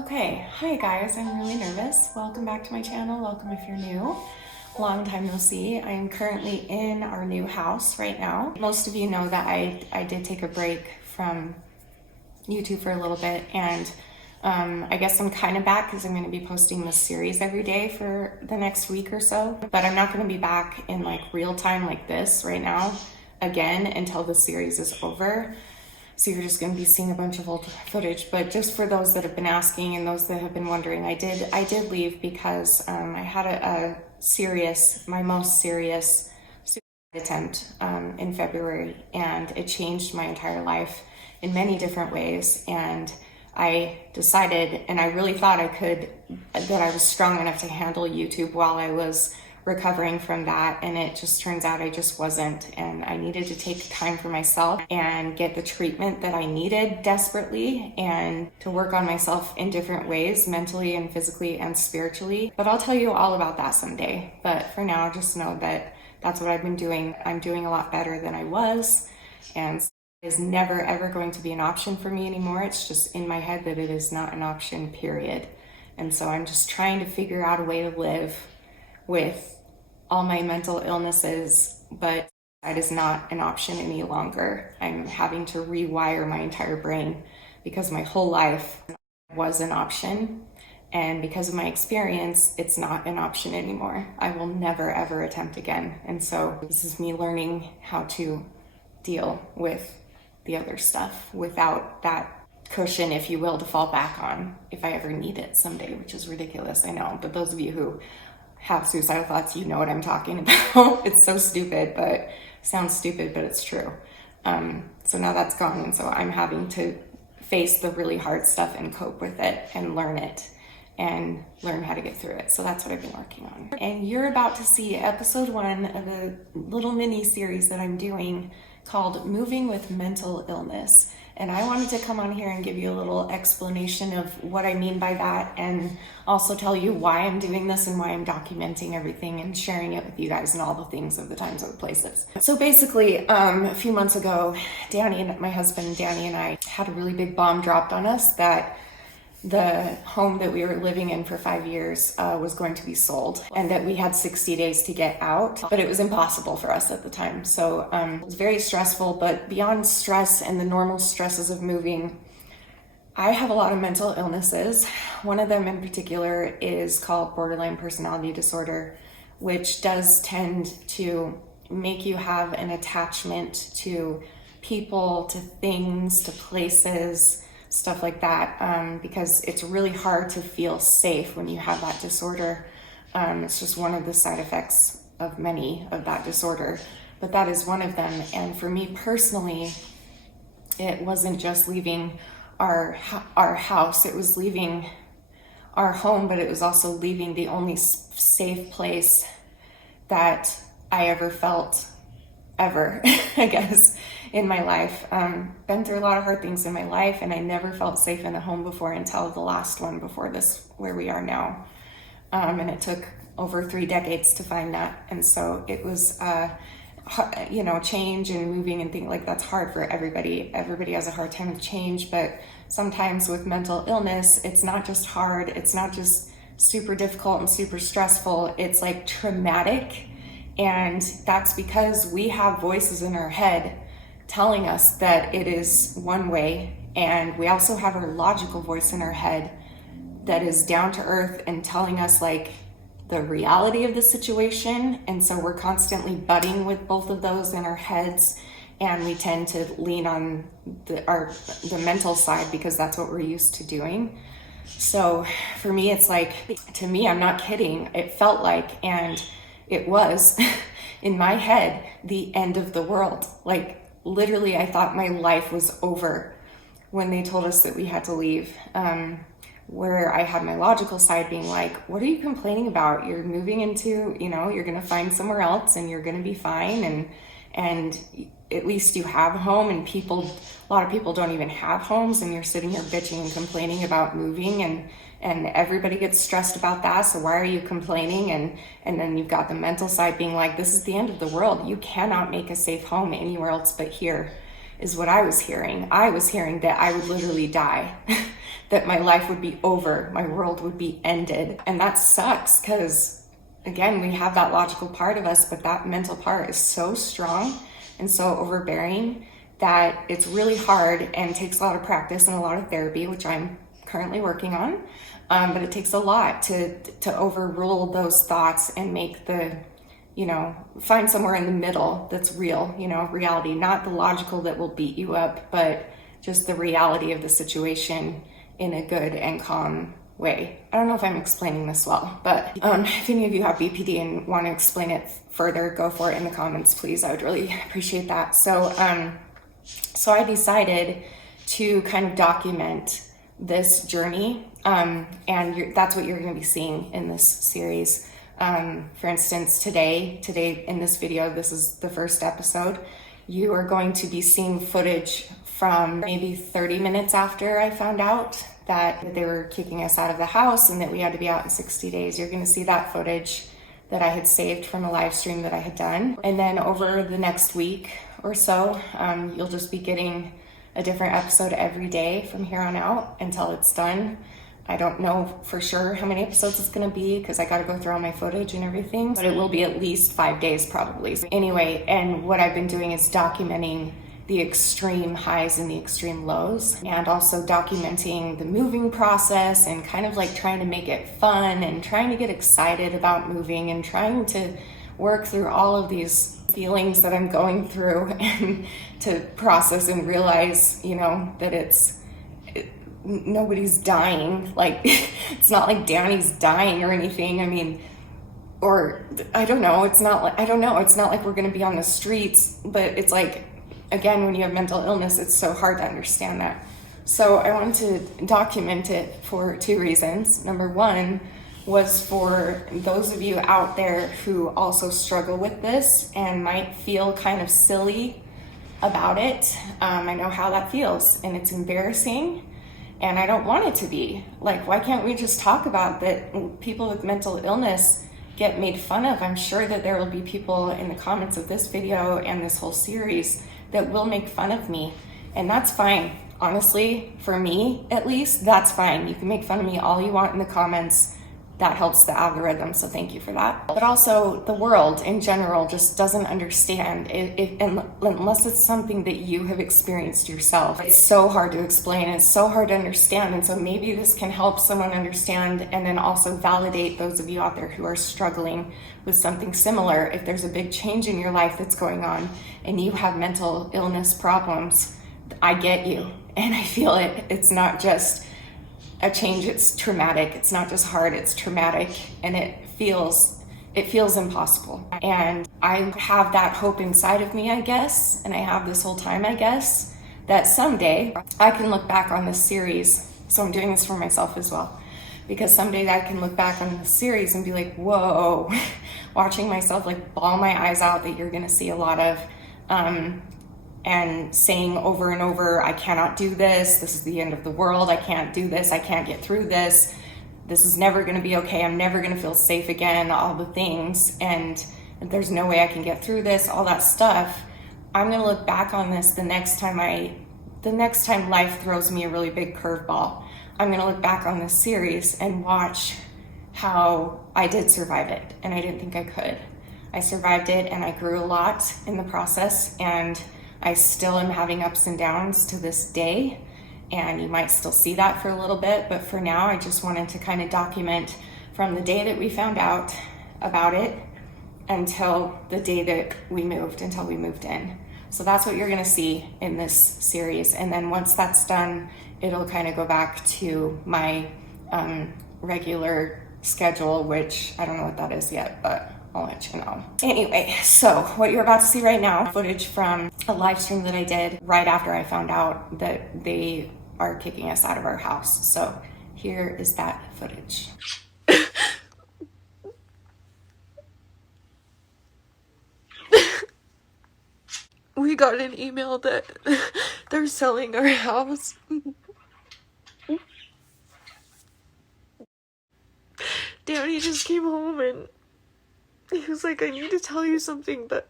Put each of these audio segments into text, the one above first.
Okay, hi guys, I'm really nervous. Welcome back to my channel. Welcome if you're new. Long time no see. I am currently in our new house right now. Most of you know that I did take a break from YouTube for a little bit, and I guess I'm kind of back because I'm going to be posting this series every day for the next week or so. But I'm not going to be back in like real time like this right now again until the series is over. So you're just going to be seeing a bunch of old footage. But just for those that have been asking and those that have been wondering, I did leave because I had my most serious suicide attempt in February, and it changed my entire life in many different ways. And I decided, and I really thought that I was strong enough to handle YouTube while I was recovering from that, and it just turns out I just wasn't, and I needed to take time for myself and get the treatment that I needed desperately, and to work on myself in different ways, mentally and physically and spiritually. But I'll tell you all about that someday. But for now, just know that that's what I've been doing. I'm doing a lot better than I was, and it is never ever going to be an option for me anymore. It's just in my head that it is not an option, period. And so I'm just trying to figure out a way to live with all my mental illnesses, but that is not an option any longer. I'm having to rewire my entire brain because my whole life was an option, and because of my experience, it's not an option anymore. I will never ever attempt again. And so this is me learning how to deal with the other stuff without that cushion, if you will, to fall back on if I ever need it someday, which is ridiculous, I know. But those of you who have suicidal thoughts, you know what I'm talking about. It's so stupid, but sounds stupid, but it's true. So now that's gone, and so I'm having to face the really hard stuff and cope with it and learn it and learn how to get through it. So that's what I've been working on. And you're about to see episode 1 of a little mini series that I'm doing called Moving with Mental Illness. And I wanted to come on here and give you a little explanation of what I mean by that, and also tell you why I'm doing this and why I'm documenting everything and sharing it with you guys and all the things of the times of the places. So basically, a few months ago, my husband Danny and I had a really big bomb dropped on us that the home that we were living in for 5 years was going to be sold, and that we had 60 days to get out, but it was impossible for us at the time. So it was very stressful, but beyond stress and the normal stresses of moving, I have a lot of mental illnesses. One of them in particular is called borderline personality disorder, which does tend to make you have an attachment to people, to things, to places, stuff like that, because it's really hard to feel safe when you have that disorder. It's just one of the side effects of many of that disorder, but that is one of them. And for me personally, it wasn't just leaving our house, it was leaving our home, but it was also leaving the only safe place that I ever felt, ever, I guess, in my life. Been through a lot of hard things in my life, and I never felt safe in a home before until the last one before this, where we are now. And it took over 3 decades to find that. And so it was, change and moving and things like that's hard for everybody. Everybody has a hard time with change, but sometimes with mental illness, it's not just hard, it's not just super difficult and super stressful, it's like traumatic. And that's because we have voices in our head telling us that it is one way, and we also have our logical voice in our head that is down to earth and telling us like the reality of the situation. And so we're constantly butting with both of those in our heads, and we tend to lean on the mental side because that's what we're used to doing. So for me, it's like, to me, I'm not kidding, it felt like, and it was in my head, the end of the world. Like literally, I thought my life was over when they told us that we had to leave. Where I had my logical side being like, what are you complaining about? You're moving into, you're gonna find somewhere else and you're gonna be fine, and at least you have a home, and a lot of people don't even have homes, and you're sitting here bitching and complaining about moving, and everybody gets stressed about that, so why are you complaining? And then you've got the mental side being like, this is the end of the world. You cannot make a safe home anywhere else but here. is what I was hearing. I was hearing that I would literally die, that my life would be over, my world would be ended. And that sucks because, again, we have that logical part of us, but that mental part is so strong and so overbearing that it's really hard and takes a lot of practice and a lot of therapy, which I'm currently working on. But it takes a lot to overrule those thoughts and make the, find somewhere in the middle that's real, reality, not the logical that will beat you up, but just the reality of the situation in a good and calm way. I don't know if I'm explaining this well, but if any of you have BPD and want to explain it further, go for it in the comments, please. I would really appreciate that. So I decided to kind of document this journey, and that's what you're going to be seeing in this series. For instance, today in this video, this is the first episode, you are going to be seeing footage from maybe 30 minutes after I found out that they were kicking us out of the house and that we had to be out in 60 days. You're going to see that footage that I had saved from a live stream that I had done. And then over the next week or so, you'll just be getting a different episode every day from here on out until it's done. I don't know for sure how many episodes it's going to be because I got to go through all my footage and everything, but it will be at least 5 days probably. Anyway, and what I've been doing is documenting the extreme highs and the extreme lows, and also documenting the moving process and kind of like trying to make it fun and trying to get excited about moving and trying to work through all of these feelings that I'm going through and to process and realize, that nobody's dying. Like, it's not like Danny's dying or anything. I mean, or I don't know. It's not like we're going to be on the streets, but it's like, again, when you have mental illness, it's so hard to understand that. So I wanted to document it for 2 reasons. Number one was for those of you out there who also struggle with this and might feel kind of silly about it. I know how that feels, and it's embarrassing, and I don't want it to be. Like, why can't we just talk about that? People with mental illness get made fun of. I'm sure that there will be people in the comments of this video and this whole series that will make fun of me, and that's fine. Honestly, for me at least, that's fine. You can make fun of me all you want in the comments. That helps the algorithm, so thank you for that. But also, the world in general just doesn't understand unless it's something that you have experienced yourself. It's so hard to explain, it's so hard to understand, and so maybe this can help someone understand and then also validate those of you out there who are struggling with something similar. If there's a big change in your life that's going on and you have mental illness problems, I get you, and I feel it. It's not just a change, it's traumatic. It's not just hard, it's traumatic, and it feels impossible. And I have that hope inside of me, I guess, and I have this whole time, I guess, that someday I can look back on this series. So I'm doing this for myself as well, because someday I can look back on this series and be like, whoa, watching myself like bawl my eyes out, that you're gonna see a lot of, and saying over and over, I cannot do this is the end of the world, I can't do this, I can't get through this is never going to be okay, I'm never going to feel safe again, all the things, and there's no way I can get through this, all that stuff. I'm going to look back on this the next time life throws me a really big curveball. I'm going to look back on this series and watch how I did survive it, and I didn't think I could. I survived it, and I grew a lot in the process, and I still am having ups and downs to this day, and you might still see that for a little bit, but for now I just wanted to kind of document from the day that we found out about it until the day that we moved in. So that's what you're going to see in this series, and then once that's done, it'll kind of go back to my regular schedule, which I don't know what that is yet, but I'll let you know. Anyway, so what you're about to see right now, footage from a live stream that I did right after I found out that they are kicking us out of our house. So here is that footage. We got an email that they're selling our house. Danny just came home and he was like, I need to tell you something, but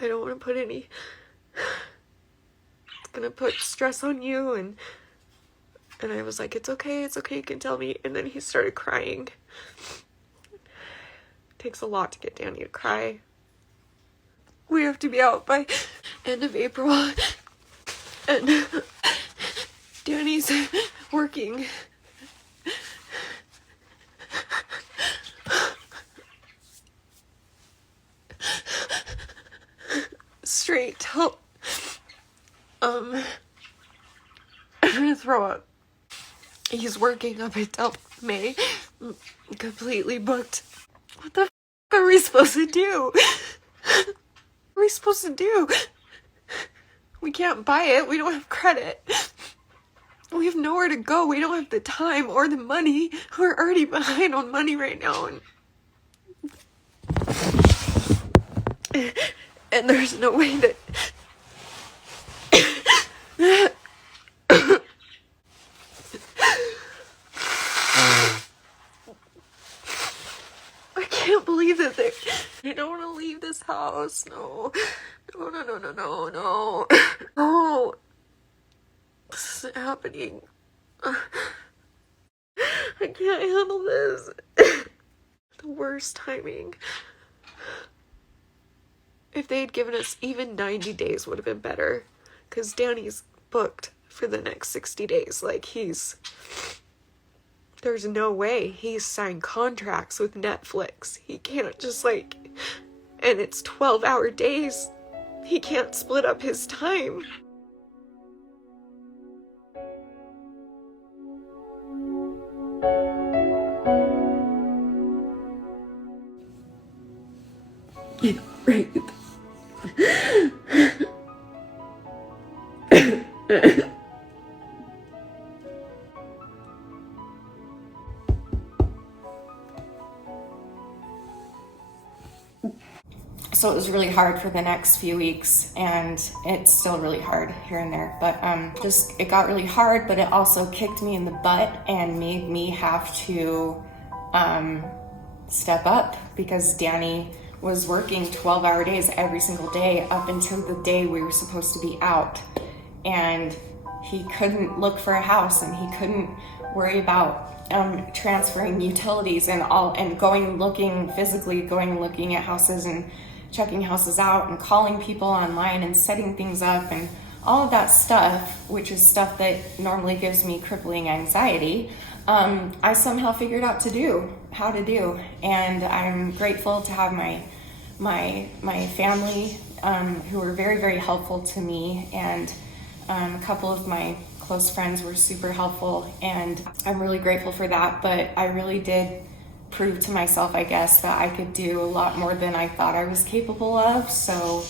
I don't want to put any gonna put stress on you. And I was like, it's okay, you can tell me. And then he started crying. It takes a lot to get Danny to cry. We have to be out by end of April. And Danny's working straight till I'm gonna throw up. He's working up until May, completely booked. What the f are we supposed to do? What are we supposed to do? We can't buy it. We don't have credit. We have nowhere to go. We don't have the time or the money. We're already behind on money right now. And there's no way that I can't believe that I don't want to leave this house. No. No. No. This isn't happening. I can't handle this. The worst timing. If they had given us even 90 days would have been better. Because Danny's booked for the next 60 days. Like, there's no way he's signed contracts with Netflix. He can't just and it's 12-hour days. He can't split up his time. Right. So it was really hard for the next few weeks, and it's still really hard here and there, but it got really hard, but it also kicked me in the butt and made me have to step up, because Danny was working 12-hour days every single day up until the day we were supposed to be out, and he couldn't look for a house, and he couldn't worry about transferring utilities and going looking at houses and checking houses out and calling people online and setting things up and all of that stuff, which is stuff that normally gives me crippling anxiety. I somehow figured out how to do, and I'm grateful to have my family who were very, very helpful to me, and a couple of my close friends were super helpful, and I'm really grateful for that. But I really did prove to myself, I guess, that I could do a lot more than I thought I was capable of. So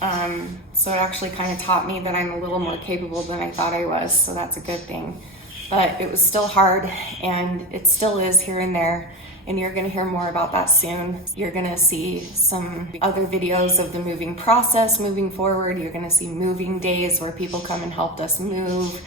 it actually kind of taught me that I'm a little more capable than I thought I was. So that's a good thing. But it was still hard, and it still is here and there. And you're gonna hear more about that soon. You're gonna see some other videos of the moving process moving forward. You're gonna see moving days where people come and helped us move.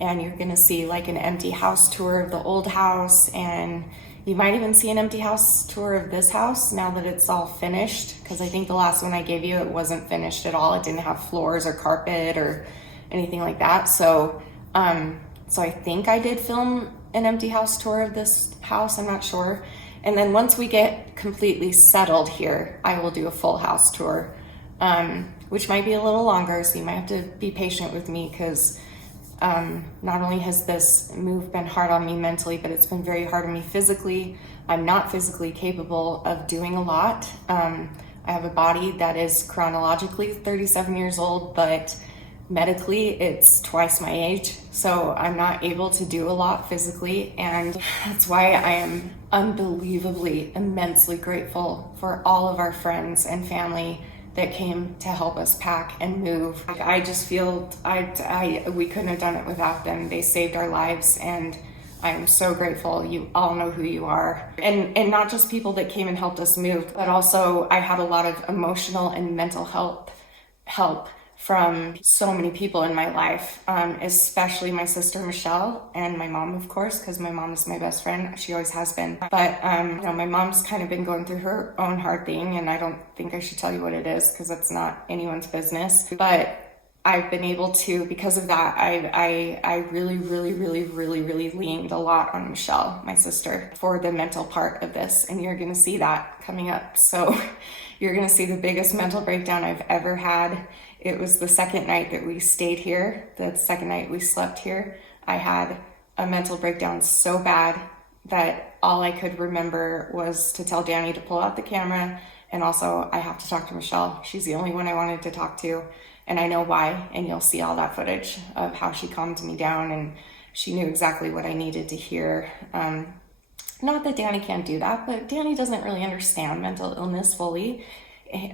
And you're gonna see like an empty house tour of the old house, and you might even see an empty house tour of this house now that it's all finished, because I think the last one I gave you, it wasn't finished at all. It didn't have floors or carpet or anything like that. So I think I did film an empty house tour of this house, I'm not sure. And then once we get completely settled here, I will do a full house tour, which might be a little longer, so you might have to be patient with me, because not only has this move been hard on me mentally, but it's been very hard on me physically. I'm not physically capable of doing a lot. I have a body that is chronologically 37 years old, but medically it's twice my age. So I'm not able to do a lot physically. And that's why I am unbelievably, immensely grateful for all of our friends and family that came to help us pack and move. I just feel we couldn't have done it without them. They saved our lives, and I'm so grateful. You all know who you are. And not just people that came and helped us move, but also I had a lot of emotional and mental help from so many people in my life, especially my sister Michelle and my mom, of course, because my mom is my best friend. She always has been. But my mom's kind of been going through her own hard thing, and I don't think I should tell you what it is, because that's not anyone's business. But I've been able to, because of that, I really leaned a lot on Michelle, my sister, for the mental part of this. And you're going to see that coming up. So you're going to see the biggest mental breakdown I've ever had. It was the second night that we stayed here, the second night we slept here. I had a mental breakdown so bad that all I could remember was to tell Danny to pull out the camera. And also, I have to talk to Michelle. She's the only one I wanted to talk to. And I know why, and you'll see all that footage of how she calmed me down, and she knew exactly what I needed to hear. Not that Danny can't do that, but Danny doesn't really understand mental illness fully.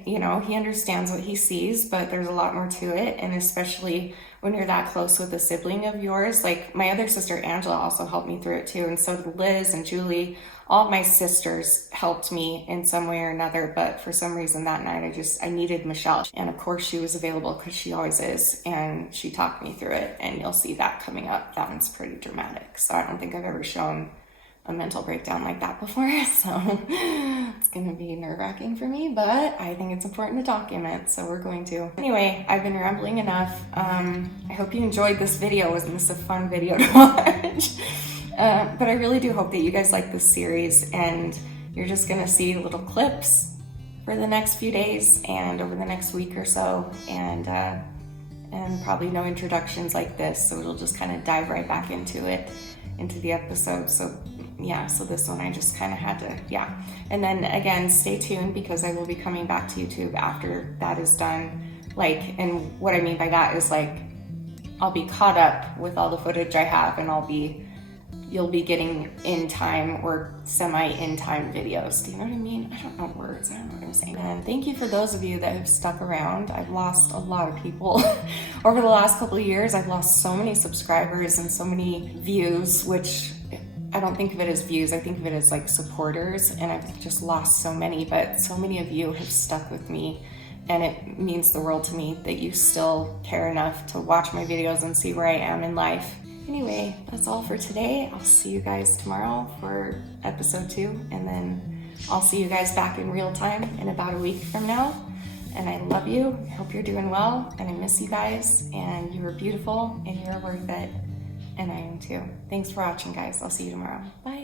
You know, he understands what he sees, but there's a lot more to it. And especially when you're that close with a sibling of yours, like my other sister, Angela, also helped me through it too. And so did Liz and Julie. All of my sisters helped me in some way or another, but for some reason that night I needed Michelle. And of course she was available because she always is, and she talked me through it, and you'll see that coming up. That one's pretty dramatic. So I don't think I've ever shown a mental breakdown like that before, so it's gonna be nerve-wracking for me, but I think it's important to document, so we're going to. Anyway, I've been rambling enough. I hope you enjoyed this video. Wasn't this a fun video to watch? But I really do hope that you guys like this series, and you're just gonna see little clips for the next few days and over the next week or so, and probably no introductions like this, so it'll just kind of dive right back into the episode. So yeah, so this one I just kind of had to, yeah. And then again, stay tuned, because I will be coming back to YouTube after that is done. Like, and what I mean by that is, like, I'll be caught up with all the footage I have, and you'll be getting in time or semi-in time videos. Do you know what I mean? I don't know words. I don't know what I'm saying. And thank you for those of you that have stuck around. I've lost a lot of people over the last couple of years. I've lost so many subscribers and so many views, which I don't think of it as views. I think of it as like supporters, and I've just lost so many, but so many of you have stuck with me, and it means the world to me that you still care enough to watch my videos and see where I am in life. Anyway, that's all for today. I'll see you guys tomorrow for episode 2, and then I'll see you guys back in real time in about a week from now. And I love you. I hope you're doing well, and I miss you guys, and you are beautiful, and you're worth it, and I am too. Thanks for watching, guys. I'll see you tomorrow. Bye.